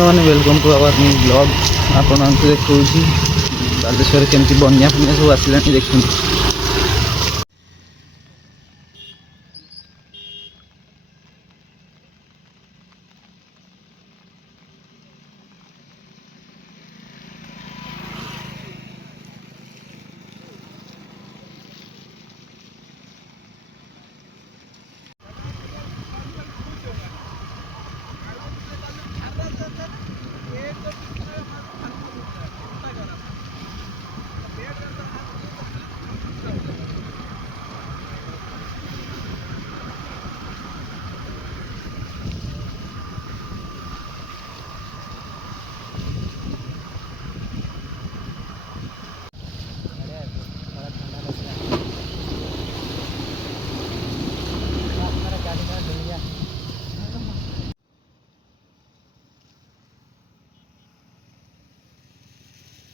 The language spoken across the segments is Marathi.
ମାନେ welcome to our new blog. ଆପଣଙ୍କୁ ଦେଖାଉଛି ବାଲେଶ୍ୱରରେ କେମିତି ବନ୍ୟା ଫନ୍ୟା ସବୁ ଆସିଲାଣି ଦେଖନ୍ତୁ।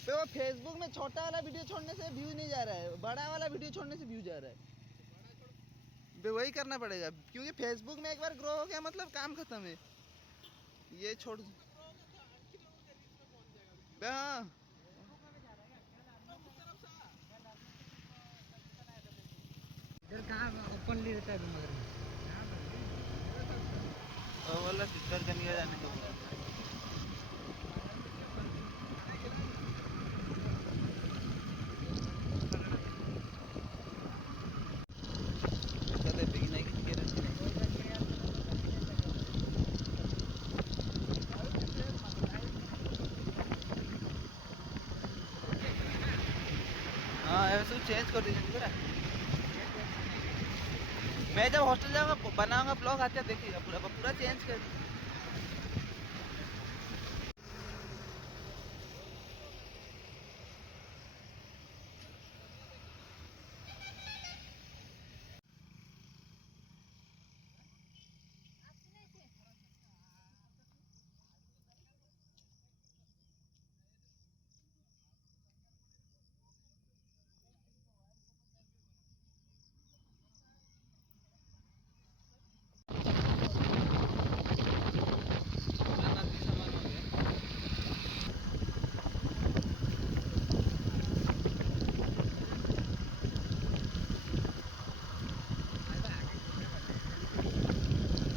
वो फेसबुक में छोटा वाला वीडियो छोड़ने से व्यू नहीं जा रहा है, बड़ा वाला वीडियो छोड़ने से व्यू जा रहा है। वही करना पड़ेगा क्योंकि फेसबुक में एक बार ग्रो हो गया मतलब काम खत्म है। ये छोड़ हाँ इधर कहाँ ओपनली रहता है मगर वाला टिक्कर का नहीं जाने दो। हाँ ऐसे चेंज कर दीजिए पूरा। मैं जब हॉस्टल जाऊँगा बनाऊँगा ब्लॉग आते देखिएगा पूरा पूरा चेंज कर दीजिए।